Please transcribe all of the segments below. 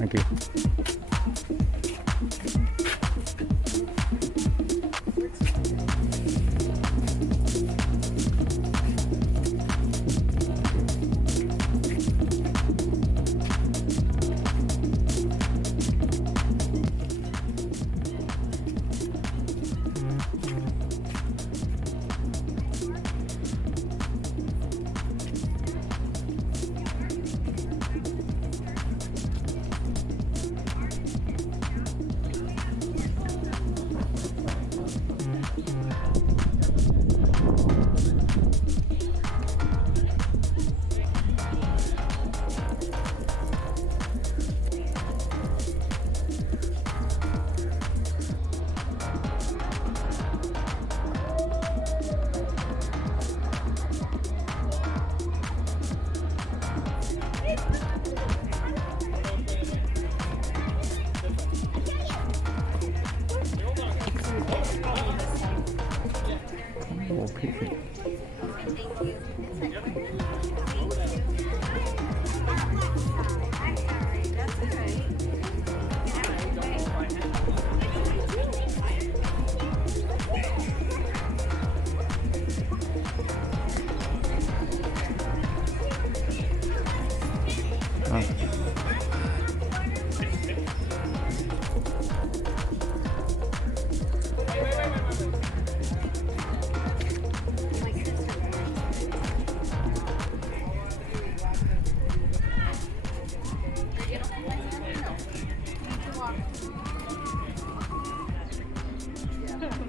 Thank you. Okay.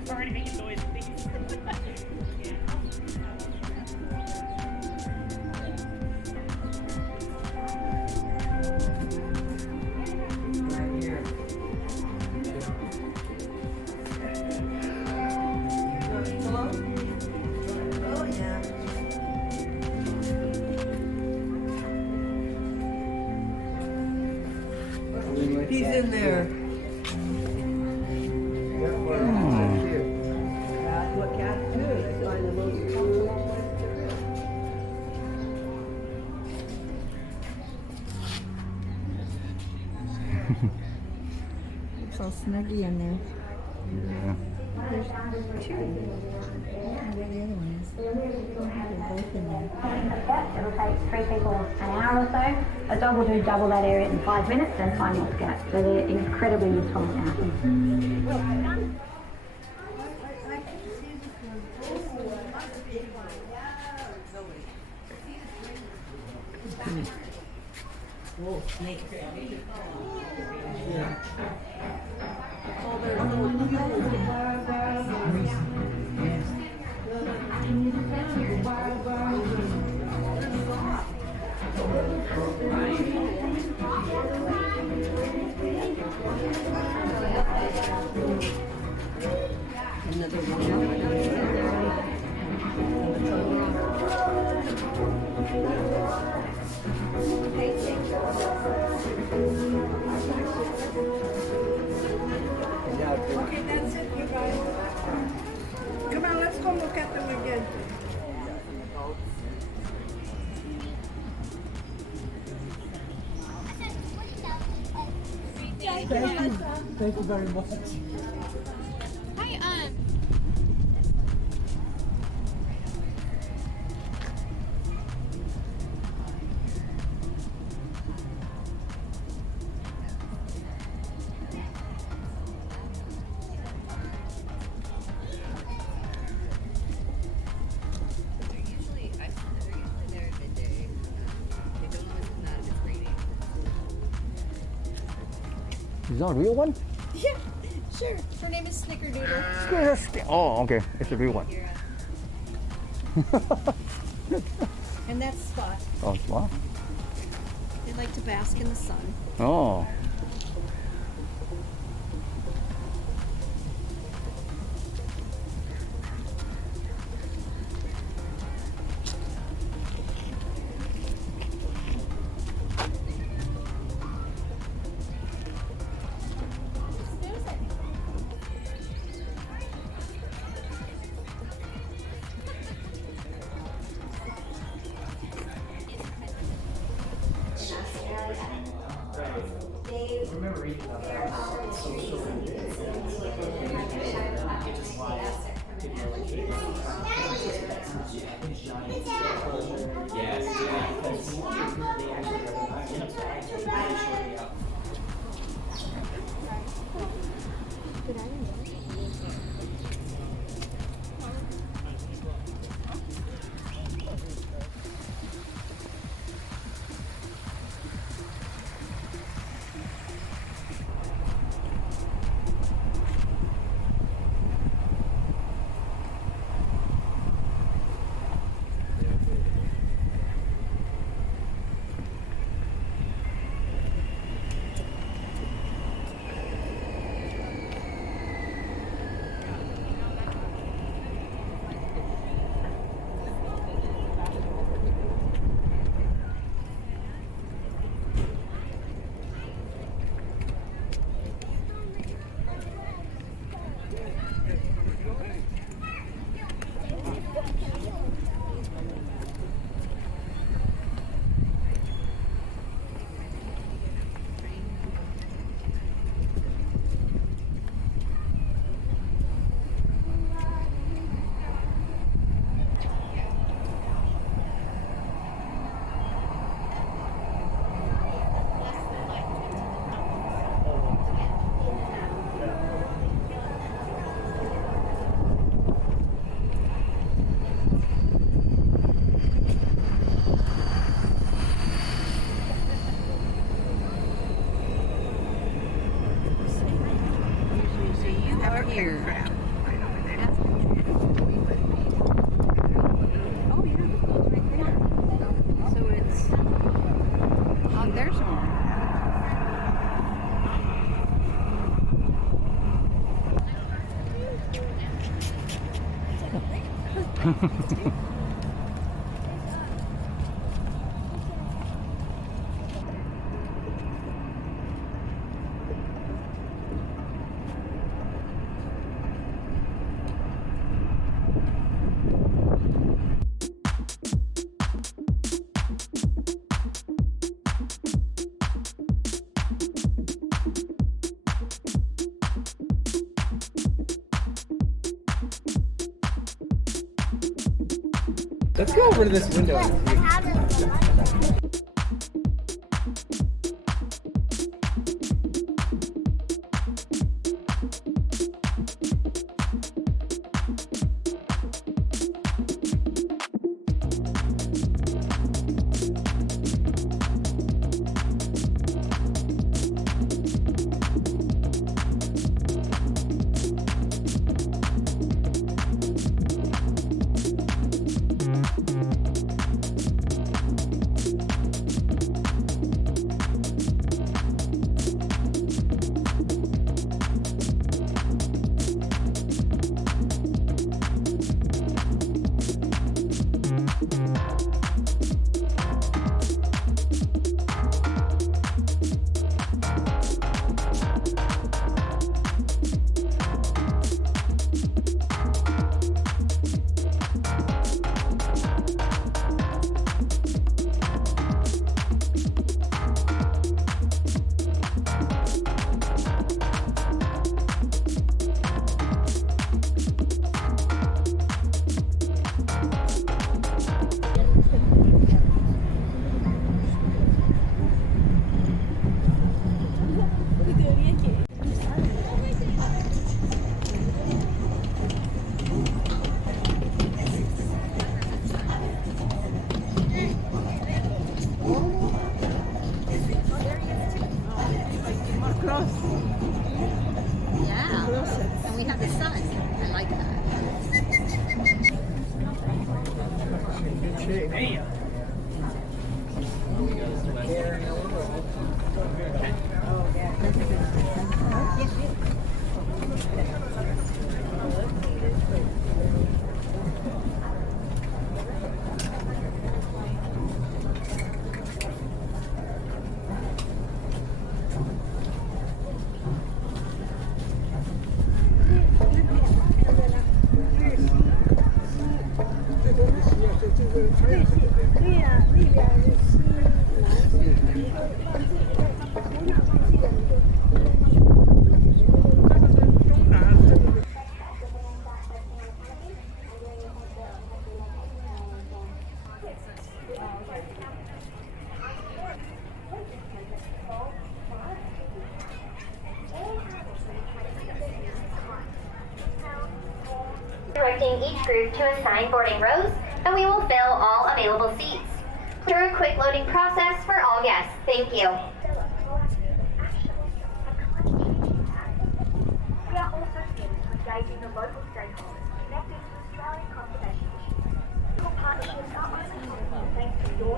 Already making noise, please. He's in there. That's what cats do. They find the most comfortable place to live. It's all snuggy in there. Yeah. There's two. I don't know where the other one is. They're both in there. It'll take 3 people an hour or so. A dog will do double that area in 5 minutes and time will scat. So they're incredibly useful now. Oh, snake. Okay, that's it, you guys. Come on, let's go look at them again. Thank you very much. Hi, Is that a real one? Yeah, sure. Her name is Snickerdoodle. Oh, okay. It's a real one. And that's Spot. Oh, wow. They like to bask in the sun. Oh. They Let's go over to this window. directing each group to assign boarding rows, and we will fill all available seats. Through a quick loading process for all guests. Thank you. We are also committed to engaging the local stakeholders connected to Australian conservation issues. Your partnerships are only possible thanks to your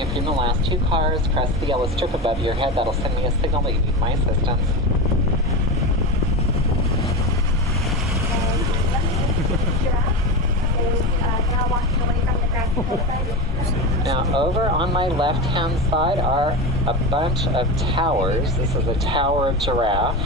If you're in the last two cars, press the yellow strip above your head. That'll send me a signal that you need my assistance. Now, over on my left-hand side are a bunch of towers. This is a tower of giraffe.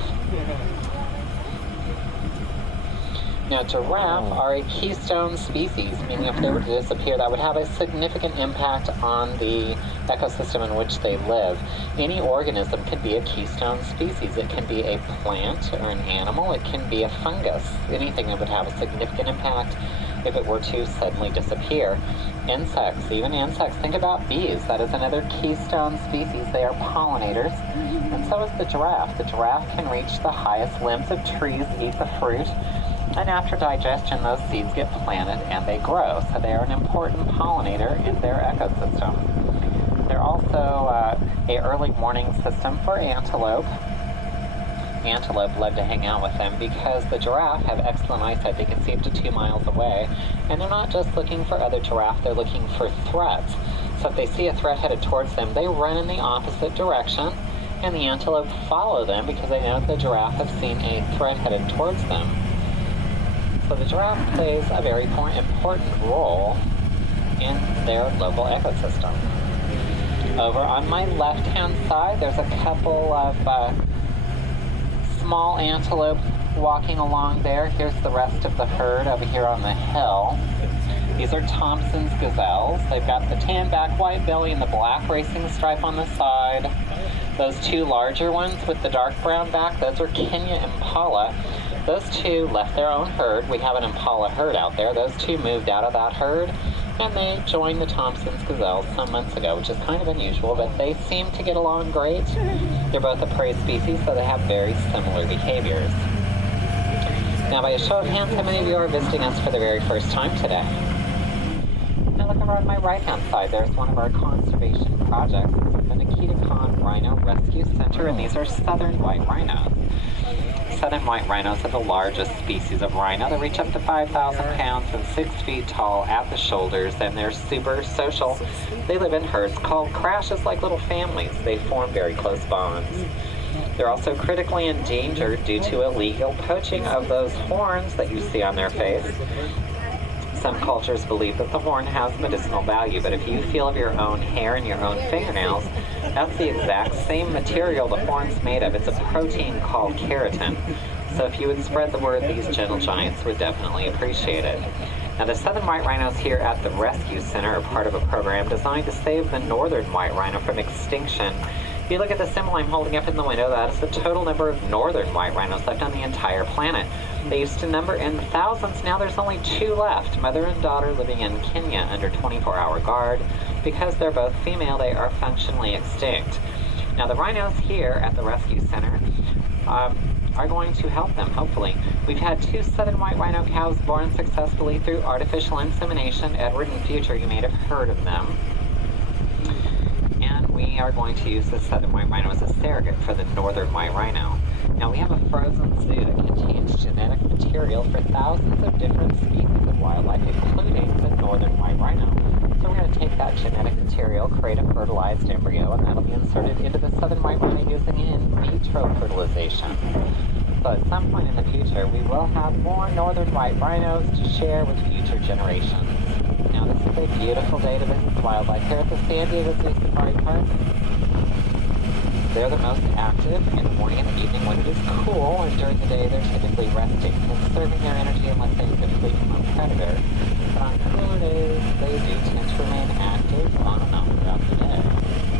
Now, giraffe are a keystone species, meaning if they were to disappear, that would have a significant impact on the ecosystem in which they live. Any organism can be a keystone species. It can be a plant or an animal. It can be a fungus. Anything that would have a significant impact if it were to suddenly disappear. Insects, even insects. Think about bees. That is another keystone species. They are pollinators. And so is the giraffe. The giraffe can reach the highest limbs of trees, eat the fruit, and after digestion, those seeds get planted and they grow. So they are an important pollinator in their ecosystem. They're also a early warning system for antelope. Antelope love to hang out with them because the giraffe have excellent eyesight. They can see up to 2 miles away. And they're not just looking for other giraffe, they're looking for threats. So if they see a threat headed towards them, they run in the opposite direction. And the antelope follow them because they know the giraffe have seen a threat headed towards them. So the giraffe plays a very important role in their local ecosystem. Over on my left-hand side, there's a couple of small antelope walking along there. Here's the rest of the herd over here on the hill. These are Thompson's gazelles. They've got the tan back, white belly, and the black racing stripe on the side. Those two larger ones with the dark brown back, those are Kenya impala. Those two left their own herd. We have an impala herd out there. Those two moved out of that herd, and they joined the Thompson's gazelles some months ago, which is kind of unusual, but they seem to get along great. They're both a prey species, so they have very similar behaviors. Now, by a show of hands, how many of you are visiting us for the very first time today? Now look over on my right-hand side. There's one of our conservation projects. This is the Nikita Khan Rhino Rescue Center, and these are southern white rhinos. Southern white rhinos are the largest species of rhino. They reach up to 5,000 pounds and 6 feet tall at the shoulders, and they're super social. They live in herds called crashes, like little families. They form very close bonds. They're also critically endangered due to illegal poaching of those horns that you see on their face. Some cultures believe that the horn has medicinal value, but if you feel of your own hair and your own fingernails, that's the exact same material the horn's made of. It's a protein called keratin. So if you would spread the word, these gentle giants would definitely appreciate it. Now, the southern white rhinos here at the Rescue Center are part of a program designed to save the northern white rhino from extinction. If you look at the symbol I'm holding up in the window, that is the total number of northern white rhinos left on the entire planet. They used to number in thousands. Now there's only 2 left, mother and daughter, living in Kenya under 24-hour guard. Because they're both female, they are functionally extinct. Now, the rhinos here at the Rescue Center are going to help them, hopefully. We've had 2 southern white rhino cows born successfully through artificial insemination. Edward and Future, you may have heard of them. And we are going to use the southern white rhino as a surrogate for the northern white rhino. Now, we have a frozen zoo that contains genetic material for thousands of different species of wildlife, including the northern white rhino. So we're going to take that genetic material, create a fertilized embryo, and that'll be inserted into the southern white rhino using in vitro fertilization. So at some point in the future, we will have more northern white rhinos to share with future generations. Now this is a beautiful day to visit the wildlife here at the San Diego Zoo Safari Park. They're the most active in the morning and the evening when it is cool, and during the day they're typically resting, conserving their energy unless they need to flee from a predator. But on cooler days, they do tend to remain active on and off throughout the day.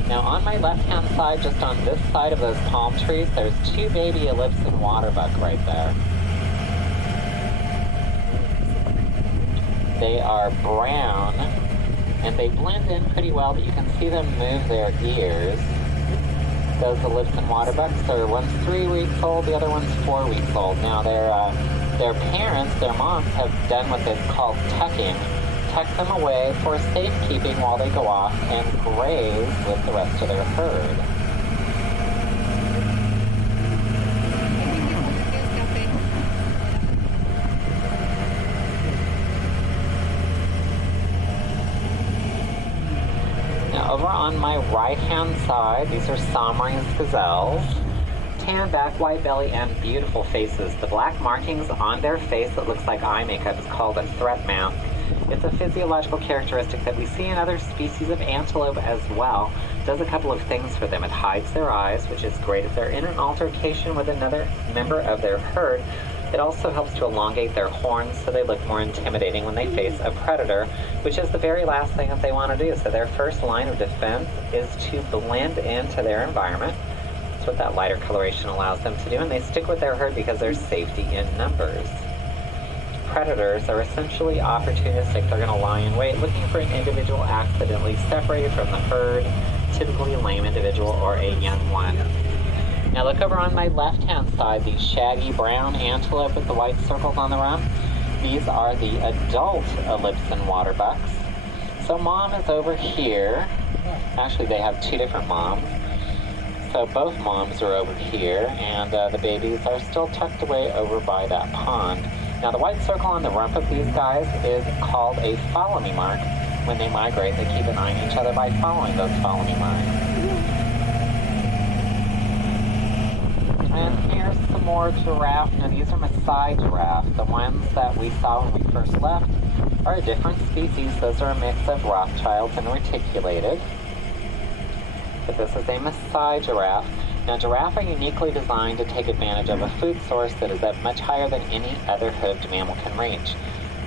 Now on my left-hand side, just on this side of those palm trees, there's two baby Ellipsan waterbuck right there. They are brown, and they blend in pretty well, but you can see them move their ears. Those Ellipsan waterbucks are one's 3 weeks old, the other one's 4 weeks old. Now their parents, their moms, have done what they've called tucking. Tuck them away for safekeeping while they go off and graze with the rest of their herd. Now over on my right-hand side, these are Somerang's gazelles. Tan back, white belly, and beautiful faces. The black markings on their face that looks like eye makeup is called a threat mount. It's a physiological characteristic that we see in other species of antelope as well. It does a couple of things for them. It hides their eyes, which is great if they're in an altercation with another member of their herd. It also helps to elongate their horns so they look more intimidating when they face a predator, which is the very last thing that they want to do. So their first line of defense is to blend into their environment. That's what that lighter coloration allows them to do, and they stick with their herd because there's safety in numbers. Predators are essentially opportunistic. They're going to lie in wait, looking for an individual accidentally separated from the herd, typically a lame individual or a young one. Now look over on my left-hand side, these shaggy brown antelope with the white circles on the rump. These are the adult Ellipsan waterbucks. So mom is over here. Actually, they have two different moms. So both moms are over here, and the babies are still tucked away over by that pond. Now the white circle on the rump of these guys is called a follow me mark. When they migrate, they keep an eye on each other by following those follow me marks. And here's some more giraffe. Now these are Maasai giraffe. The ones that we saw when we first left are a different species. Those are a mix of Rothschilds and reticulated. But this is a Maasai giraffe. Now, giraffe are uniquely designed to take advantage of a food source that is at much higher than any other hoofed mammal can reach,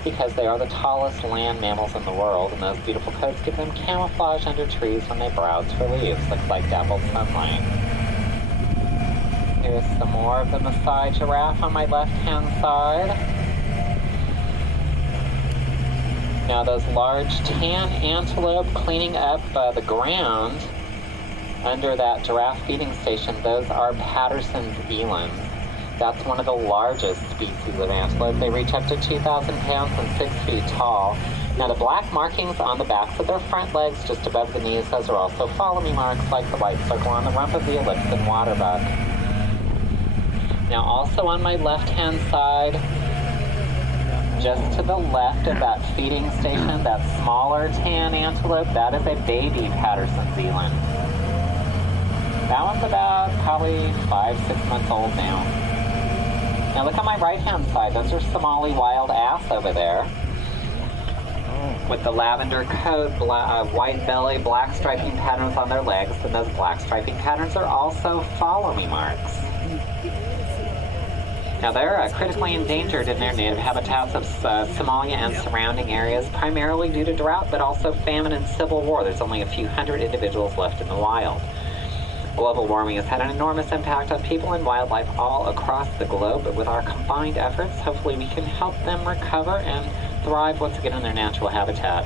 because they are the tallest land mammals in the world, and those beautiful coats give them camouflage under trees when they browse for leaves. Looks like dappled sunlight. Here's some more of the Maasai giraffe on my left-hand side. Now, those large tan antelope cleaning up the ground under that giraffe feeding station, those are Patterson's elands. That's one of the largest species of antelope. They reach up to 2,000 pounds and 6 feet tall. Now the black markings on the backs of their front legs just above the knees, those are also follow me marks like the white circle on the rump of the Ellipsan waterbuck. Now also on my left-hand side, just to the left of that feeding station, that smaller tan antelope, that is a baby Patterson's eland. That one's about probably 5-6 months old now. Now look on my right-hand side. Those are Somali wild ass over there. With the lavender coat, white belly, black striping patterns on their legs. And those black striping patterns are also follow-me marks. Now they're critically endangered in their native habitats of Somalia and surrounding areas, primarily due to drought, but also famine and civil war. There's only a few hundred individuals left in the wild. Global warming has had an enormous impact on people and wildlife all across the globe, but with our combined efforts, hopefully we can help them recover and thrive once again in their natural habitat.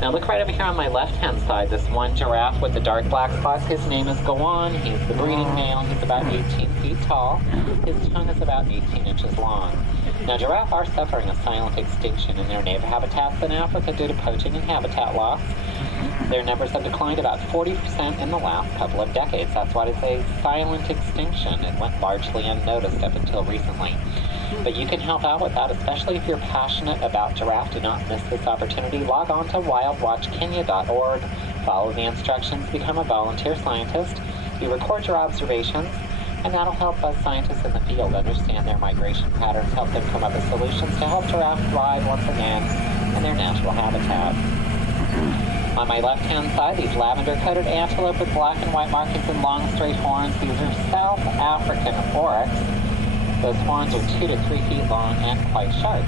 Now look right over here on my left-hand side, this one giraffe with the dark black spots. His name is Gowan. He's the breeding male. He's about 18 feet tall. His tongue is about 18 inches long. Now giraffe are suffering a silent extinction in their native habitats in Africa due to poaching and habitat loss. Their numbers have declined about 40% in the last couple of decades. That's why it's a silent extinction. It went largely unnoticed up until recently. But you can help out with that, especially if you're passionate about giraffe. Do not miss this opportunity. Log on to wildwatchkenya.org. Follow the instructions. Become a volunteer scientist. You record your observations. And that'll help us scientists in the field understand their migration patterns, help them come up with solutions to help giraffes thrive once again in their natural habitat. On my left-hand side, these lavender-coated antelope with black and white markings and long straight horns. These are South African oryx. Those horns are 2 to 3 feet long and quite sharp.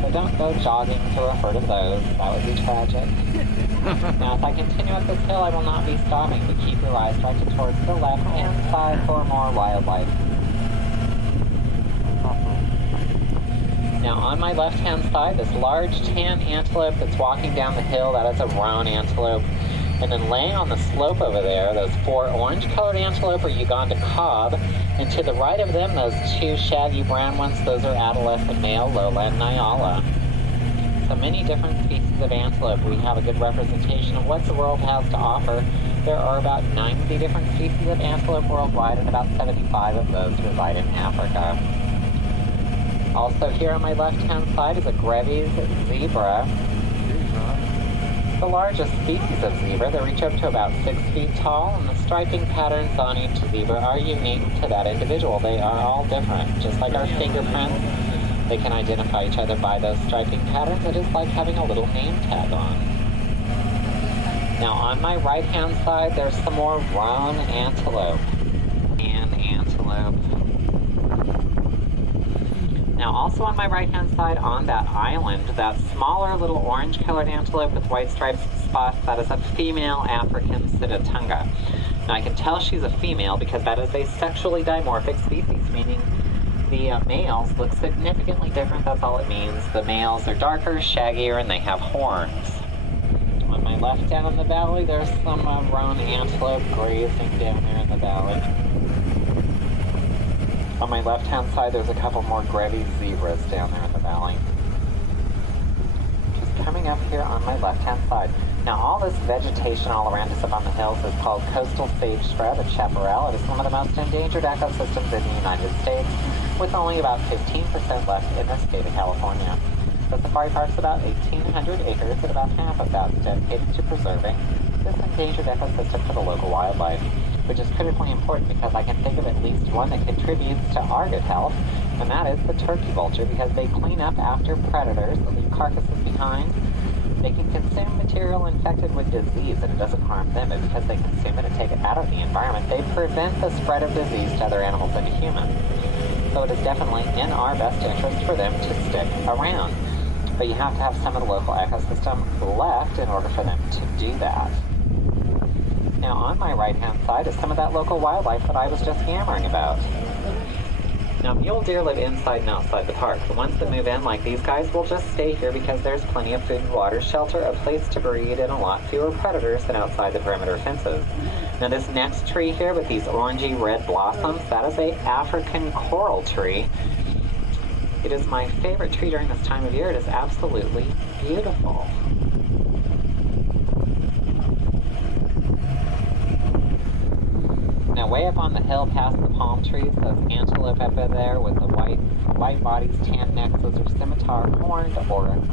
So don't go jogging through a herd of those. That would be tragic. Now, as I continue up this hill, I will not be stopping, but keep your eyes directed towards the left-hand side for more wildlife. Now, on my left-hand side, this large tan antelope that's walking down the hill, that is a roan antelope. And then laying on the slope over there, those 4 orange-colored antelope are Uganda cob. And to the right of them, those 2 shaggy brown ones, those are adolescent male lowland Nyala. So many different species of antelope. We have a good representation of what the world has to offer. There are about 90 different species of antelope worldwide, and about 75 of those reside in Africa. Also here on my left-hand side is a Giraffes zebra. The largest species of zebra. They reach up to about 6 feet tall, and the striping patterns on each zebra are unique to that individual. They are all different. Just like our fingerprints, they can identify each other by those striping patterns. It is like having a little name tag on. Now on my right-hand side, there's some more roan antelope. And antelope. Now also on my right-hand side on that island, that smaller little orange-colored antelope with white stripes and spots, that is a female African Sitatunga. Now I can tell she's a female because that is a sexually dimorphic species, meaning the males look significantly different. That's all it means. The males are darker, shaggier, and they have horns. On my left down in the valley, there's some roan antelope grazing down there in the valley. On my left-hand side, there's a couple more Giraffes zebras down there in the valley. Just coming up here on my left-hand side. Now, all this vegetation all around us up on the hills is called coastal sage scrub and chaparral. It is one of the most endangered ecosystems in the United States, with only about 15% left in the state of California. The safari park's about 1,800 acres, and about half of that is dedicated to preserving this endangered ecosystem for the local wildlife, which is critically important because I can think of at least one that contributes to our good health, and that is the turkey vulture, because they clean up after predators, they leave carcasses behind. They can consume material infected with disease, and it doesn't harm them, but because they consume it and take it out of the environment, they prevent the spread of disease to other animals and to humans. So it is definitely in our best interest for them to stick around. But you have to have some of the local ecosystem left in order for them to do that. Now on my right-hand side is some of that local wildlife that I was just yammering about. Now mule deer live inside and outside the park. The ones that move in, like these guys, will just stay here because there's plenty of food and water, shelter, a place to breed, and a lot fewer predators than outside the perimeter fences. Now this next tree here with these orangey red blossoms, that is a African coral tree. It is my favorite tree during this time of year. It is absolutely beautiful. Now way up on the hill past the palm trees, those antelope up there with the white bodies, tan necks, those are scimitar horned oryx.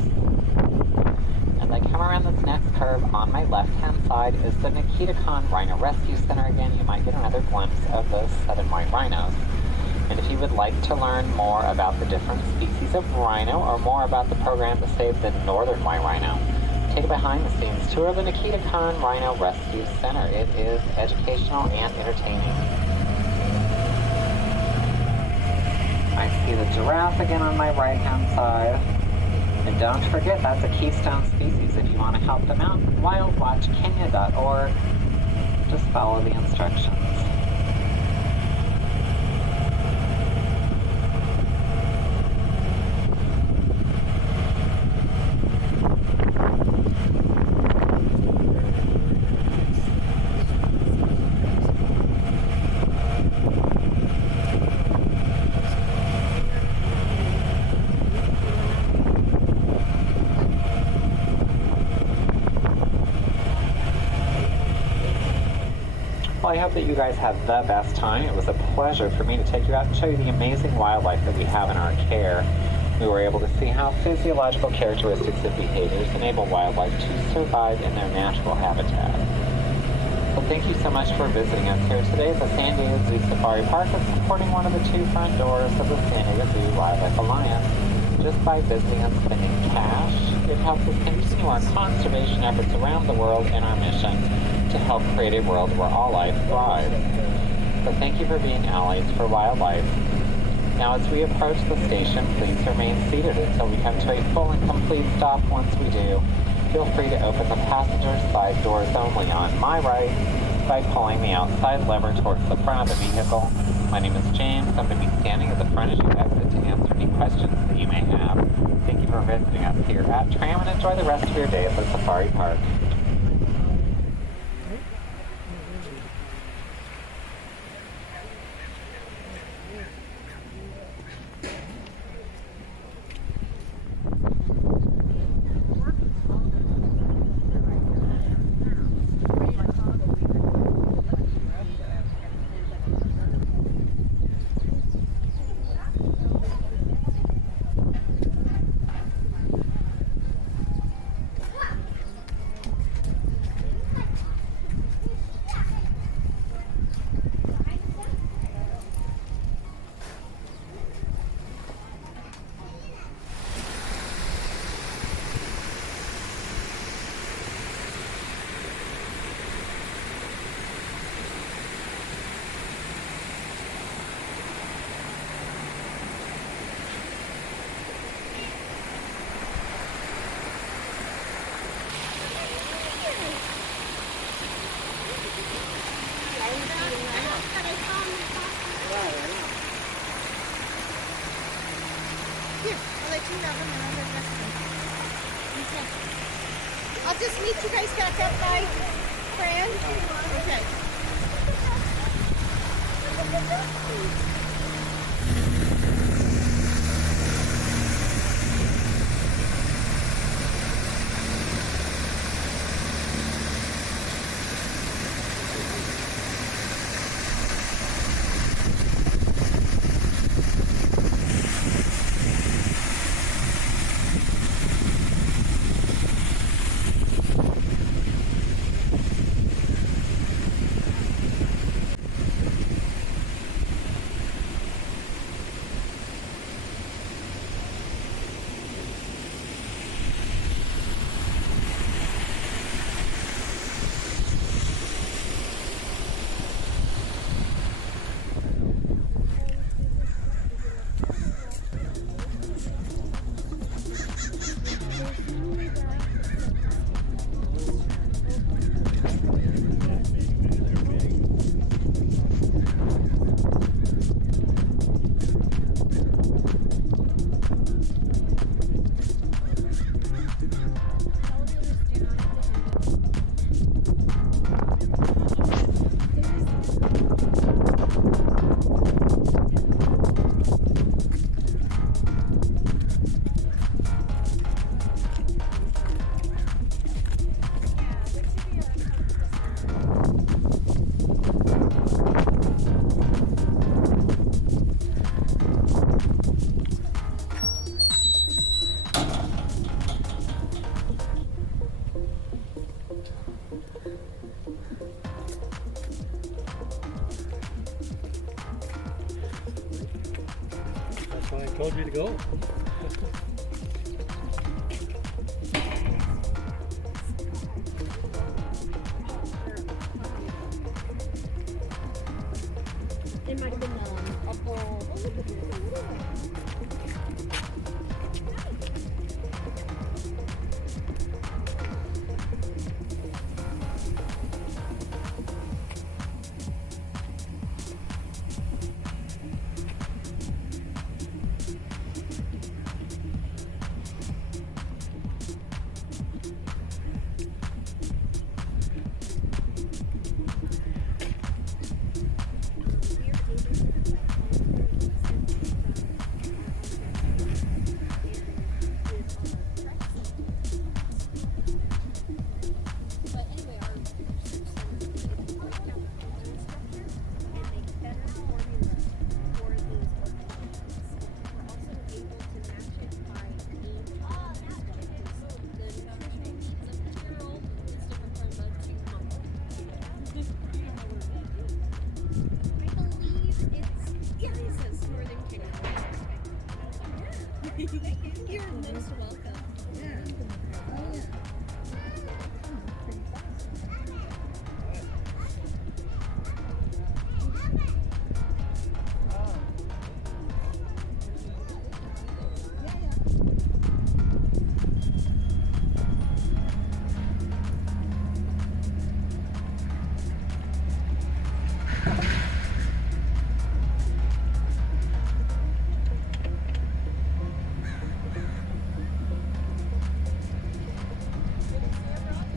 And they come around this next curve. On my left-hand side is the Nikitakan Rhino Rescue Center. Again, you might get another glimpse of those 7 white rhinos. And if you would like to learn more about the different species of rhino or more about the program to save the northern white rhino, take a behind-the-scenes tour of the Nikitakan Rhino Rescue Center. It is educational and entertaining. I see the giraffe again on my right-hand side. And don't forget, that's a keystone species. If you want to help them out, wildwatchkenya.org. Just follow the instructions. Well, I hope that you guys had the best time. It was a pleasure for me to take you out and show you the amazing wildlife that we have in our care. We were able to see how physiological characteristics and behaviors enable wildlife to survive in their natural habitat. So thank you so much for visiting us here today at the San Diego Zoo Safari Park and supporting one of the 2 front doors of the San Diego Zoo Wildlife Alliance. Just by visiting and spending cash, it helps us continue our conservation efforts around the world in our mission to help create a world where all life thrives. So thank you for being allies for wildlife. Now as we approach the station, please remain seated until we come to a full and complete stop. Once we do, feel free to open the passenger side doors only on my right by pulling the outside lever towards the front of the vehicle. My name is James. I'm going to be standing at the front as you exit to answer any questions that you may have. Thank you for visiting us here at Tram and enjoy the rest of your day at the Safari Park. Here, I'll let you have them and I'll have the rest of them. Okay. I'll just meet you guys back up by Fran. Okay. That's why I told you to go. It might have been a ball. You're most welcome. Yeah. Oh, yeah.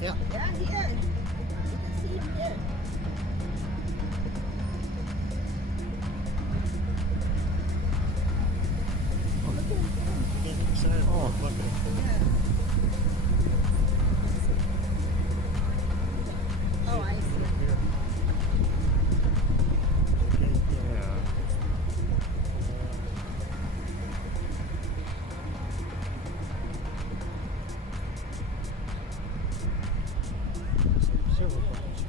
Yeah. Yeah, he is. You can see him here. Get excited. Oh, look at Oh, I see. Yeah. several buttons.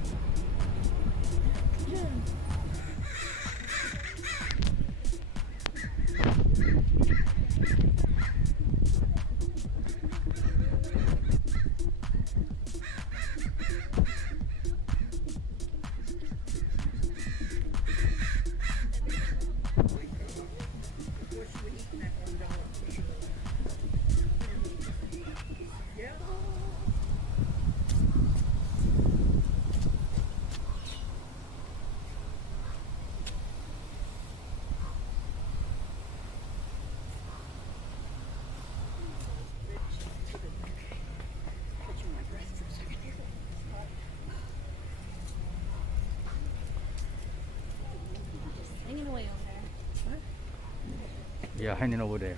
Hanging away over there. Yeah, hanging over there.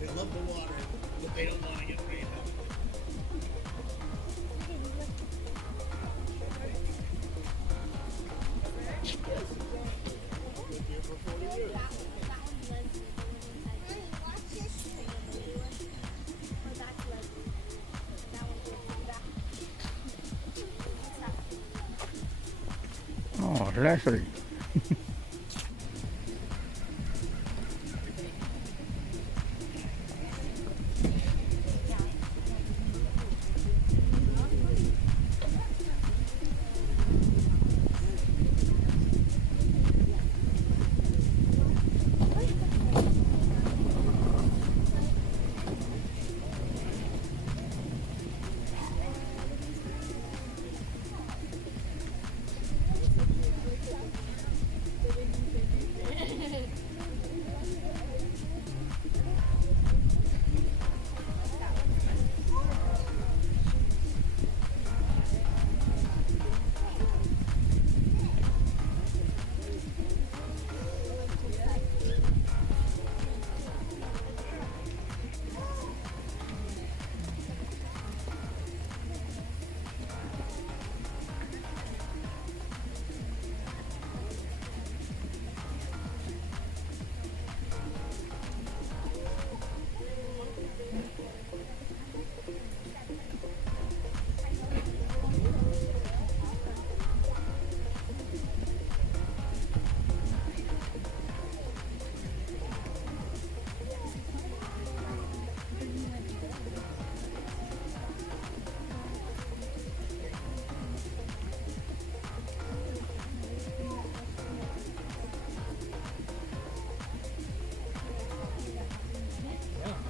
They love the water, but they don't want to get rained on. Oh, Leslie.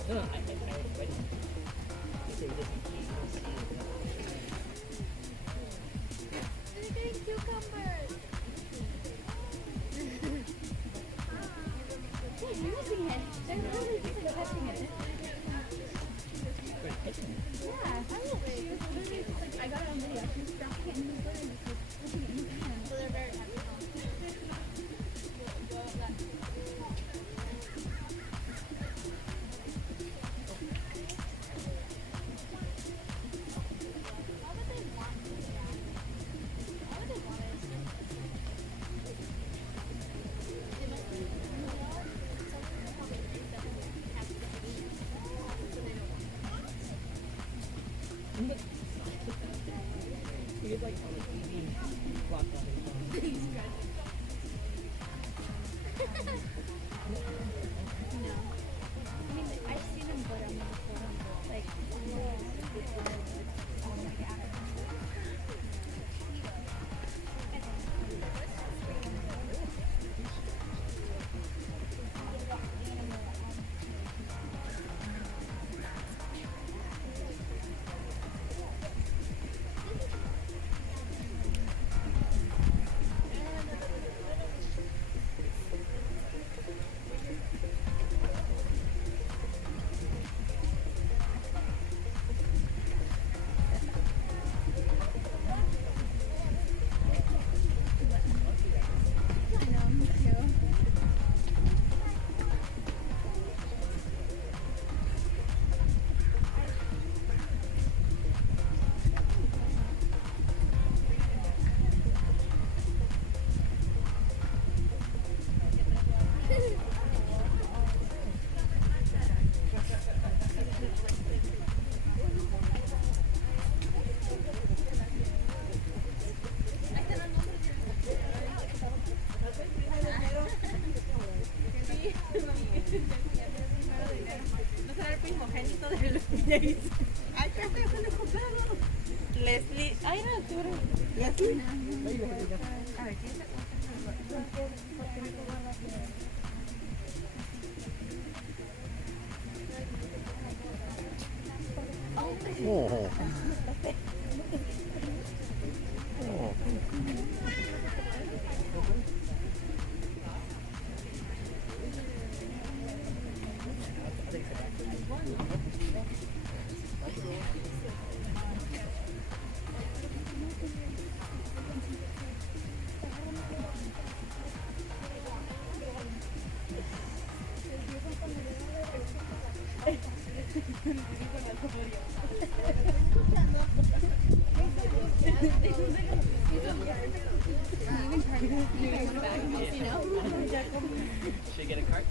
No, I went. They say he doesn't eat. They're getting cucumbers. They're using it. They're really just touching it. Yeah, probably. She was literally just like, I got it on video. She was dropping it and he was literally just like putting it in his hand. So they're very happy. He was like on the TV block on his phone. No. I mean, I've seen them go down there before. Like, oh my god. I know, me too. No será el primogénito de los Ay, creo que se lo compraron. Leslie. Ay, no, tú eres. Leslie. A ver, ¿quién Oh. Oh. Should I get a cart?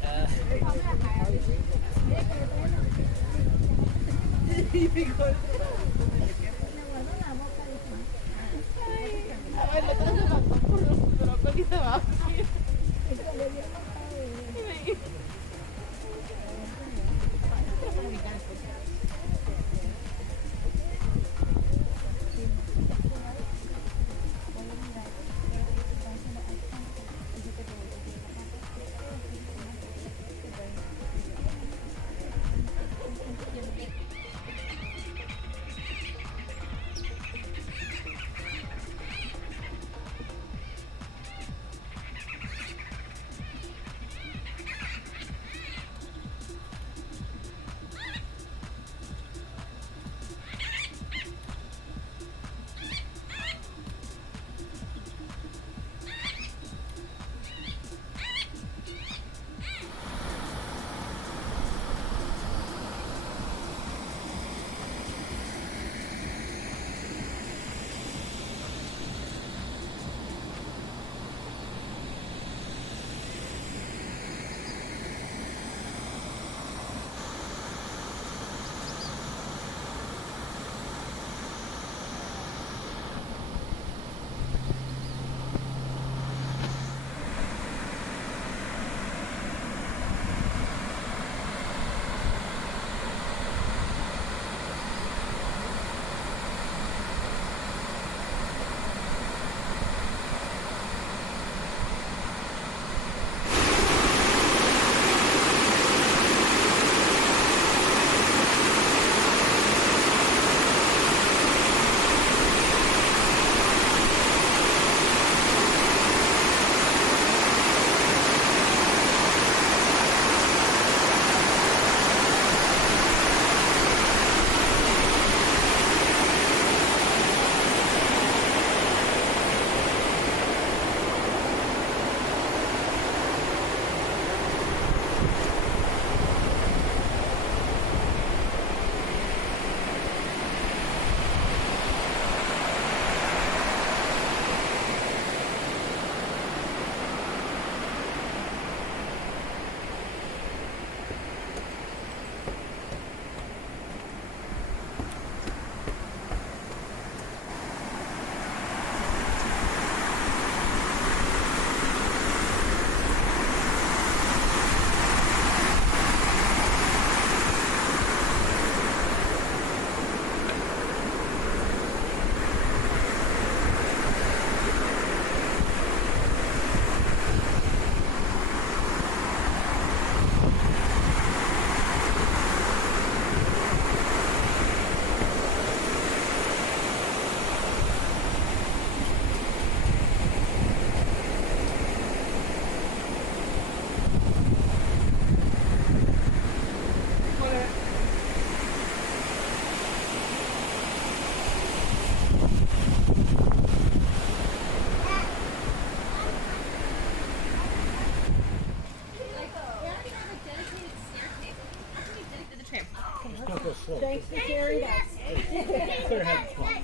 Thanks for sharing that.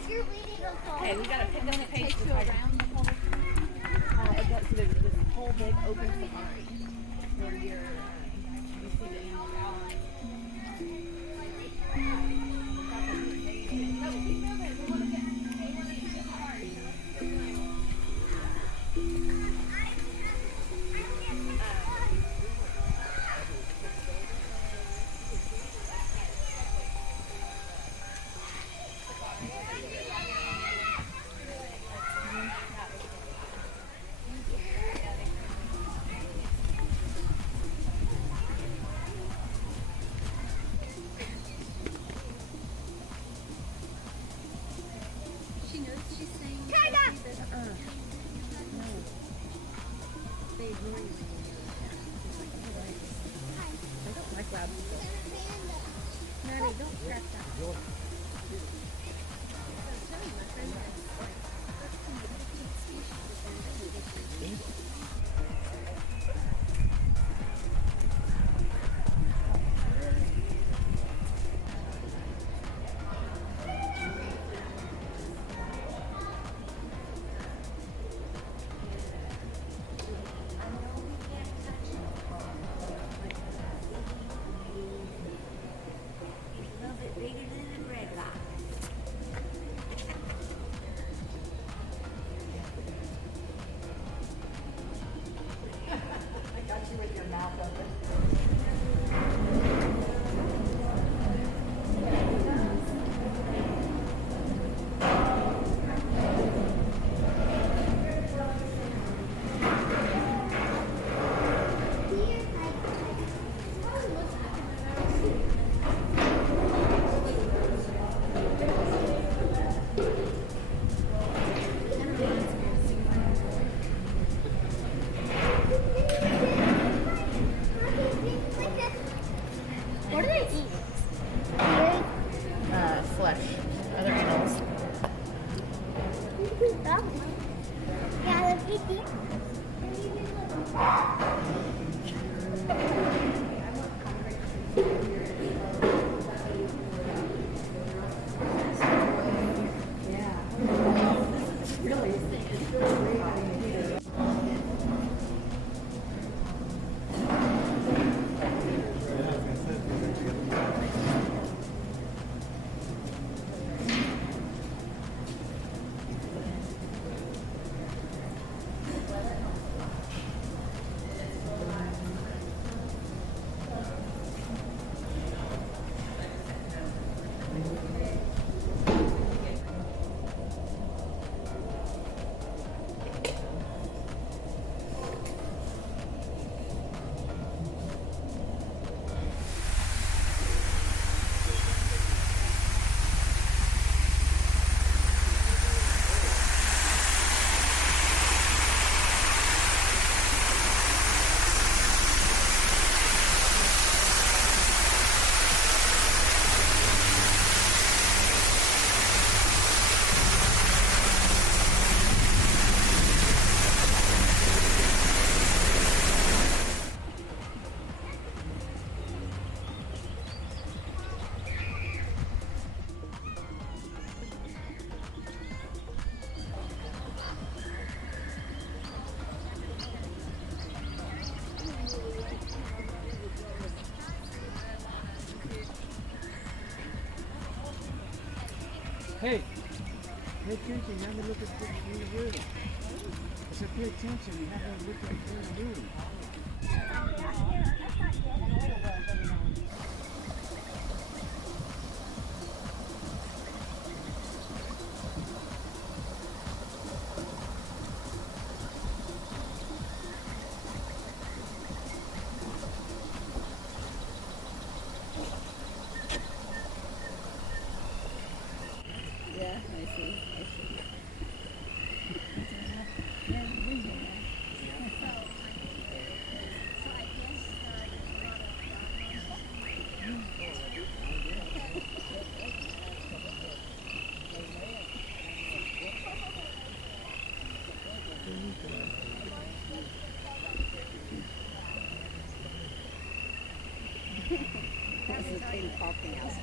You're reading a song. Okay, we gotta pick up the page to around the whole thing. It goes to this whole big open safari where you see the animals. She knows she's saying China! no. They ignore you when you do it. I don't like loud people. Maddie, don't scratch that. So tell me, my friend has like 13 to 15 species of them. What do they eat? Flesh. Other animals. Yeah, they're eating. Hey, pay attention. You have to look at the room. I said pay attention. You have to look at the room. Yeah, I see. This is a talking house.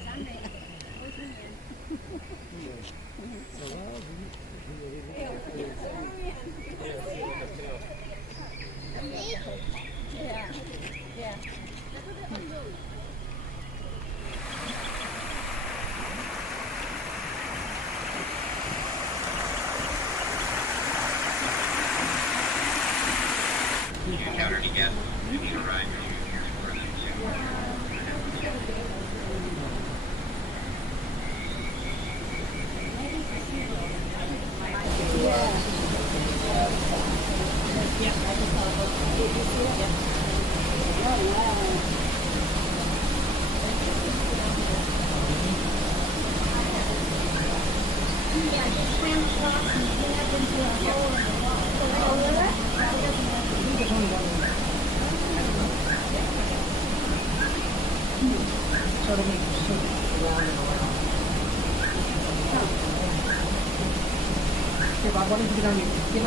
Bob, why don't you get on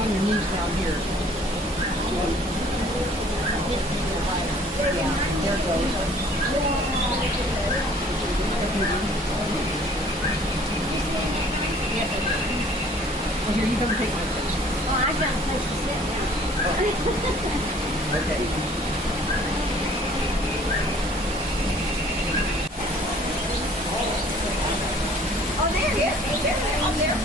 your knees down here? Yeah, there it goes. Well, here, you come take my place. Oh, I've got a place to sit now. Okay. Oh, there he is. There, oh, there.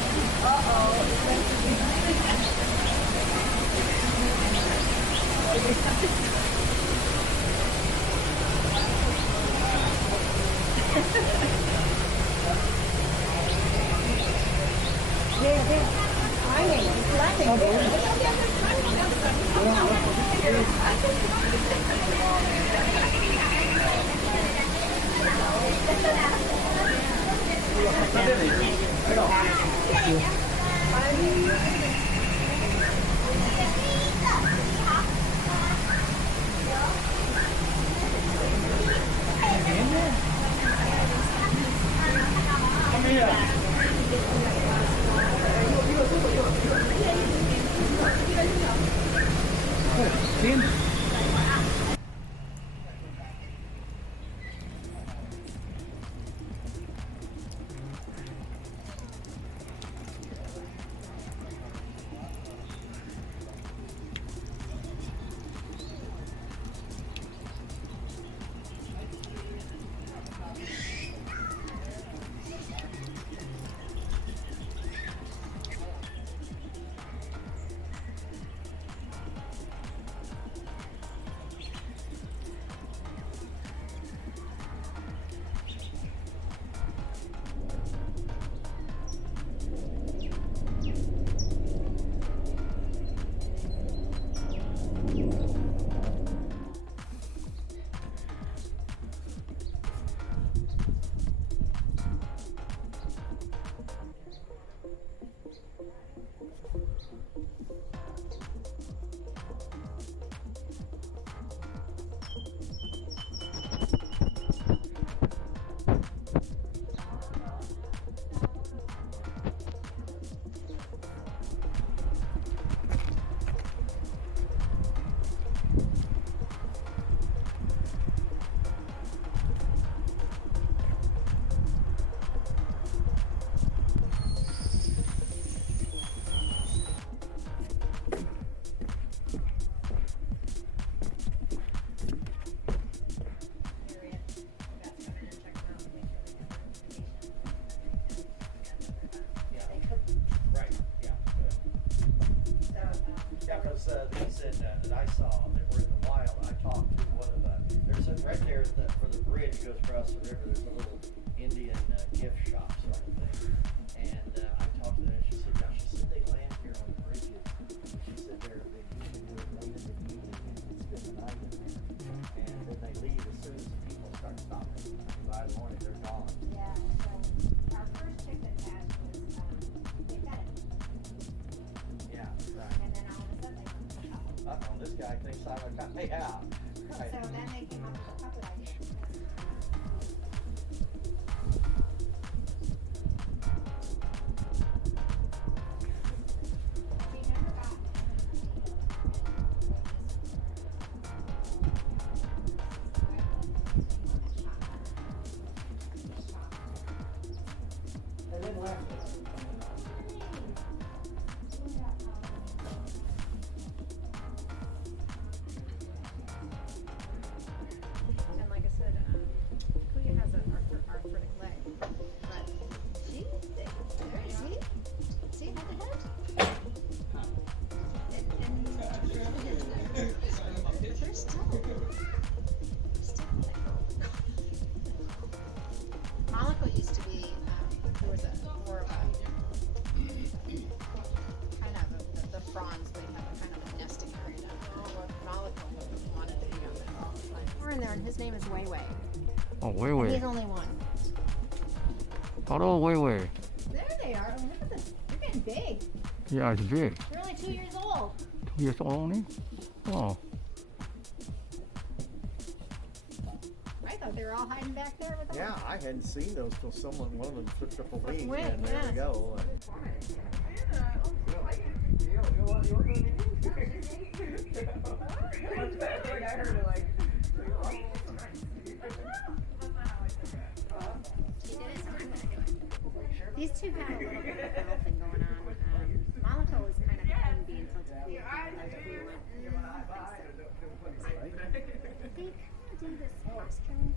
These that I saw that were in the wild, I talked to one of the, there's a, right there that where the bridge goes across the river, there's a little Indian gift shop sort of thing. And I talked to her and she said, yeah, she said they land here on the bridges. She said they usually do it late in the evening and spend the night in there. And then they leave as soon as the people start stopping. By the morning, they're gone. Yeah, so our first chick that passed was, they fed it. Yeah, right. And then all of a sudden they Uh-oh, this guy thinks I'm gonna cut me out. Right. So then they came up with a puppet idea. She never got in there, and his name is Wei Wei. Oh, Wei And Wei. he's only one. Hello, Wei Wei. There they are. Oh, look at this. They're getting big. Yeah, it's big. They're only 2 years old. 2 years old only? Oh. I thought they were all hiding back there with them. Yeah, I hadn't seen those till one of them flipped up a wing, Went, and there yeah. we go. These two have a little bit of a battle thing going on. Monaco is kind of envy until it's clear. They kind of do this posturing